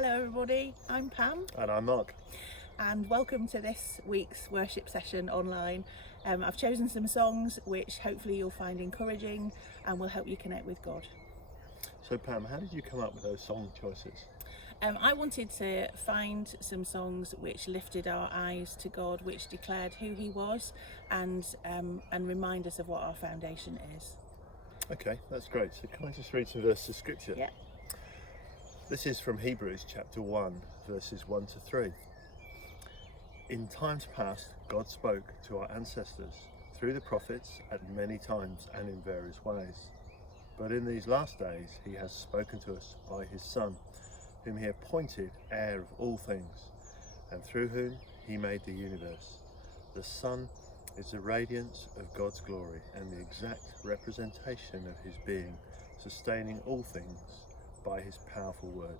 Hello everybody, I'm Pam And I'm Mark. and welcome to this week's worship session online. I've chosen some songs which hopefully you'll find encouraging and will help you connect with God. So Pam, how did you come up with those song choices? I wanted to find some songs which lifted our eyes to God, which declared who He was and remind us of what our foundation is. Okay, that's great. So can I just read some verses of scripture? Yeah. This is from Hebrews chapter 1, verses 1 to 3. In times past, God spoke to our ancestors through the prophets at many times and in various ways. But in these last days, He has spoken to us by His Son, whom He appointed heir of all things, and through whom He made the universe. The Son is the radiance of God's glory and the exact representation of His being, sustaining all things by His powerful word.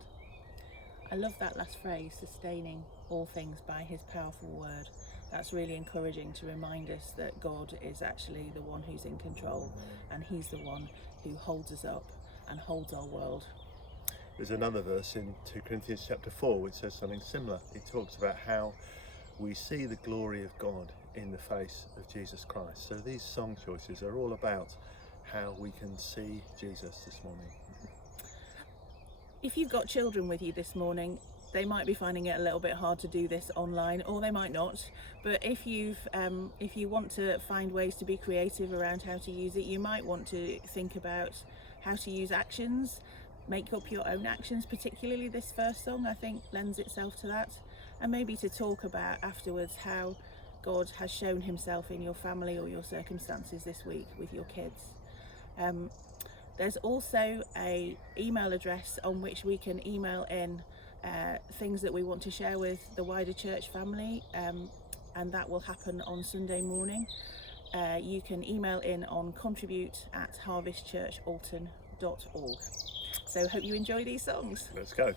I love that last phrase, sustaining all things by His powerful word. That's really encouraging to remind us that God is actually the one who's in control and He's the one who holds us up and holds our world. There's another verse in 2 Corinthians chapter 4 which says something similar. It talks about how we see the glory of God in the face of Jesus Christ. So these song choices are all about how we can see Jesus this morning. If you've got children with you this morning, they might be finding it a little bit hard to do this online, or they might not. But if you want to find ways to be creative around how to use it, you might want to think about how to use actions, make up your own actions. Particularly this first song, I think, lends itself to that, and maybe to talk about afterwards how God has shown Himself in your family or your circumstances this week with your kids. There's also an email address on which we can email in things that we want to share with the wider church family, and that will happen on Sunday morning. You can email in on contribute@harvestchurchalton.org. So hope you enjoy these songs. Let's go.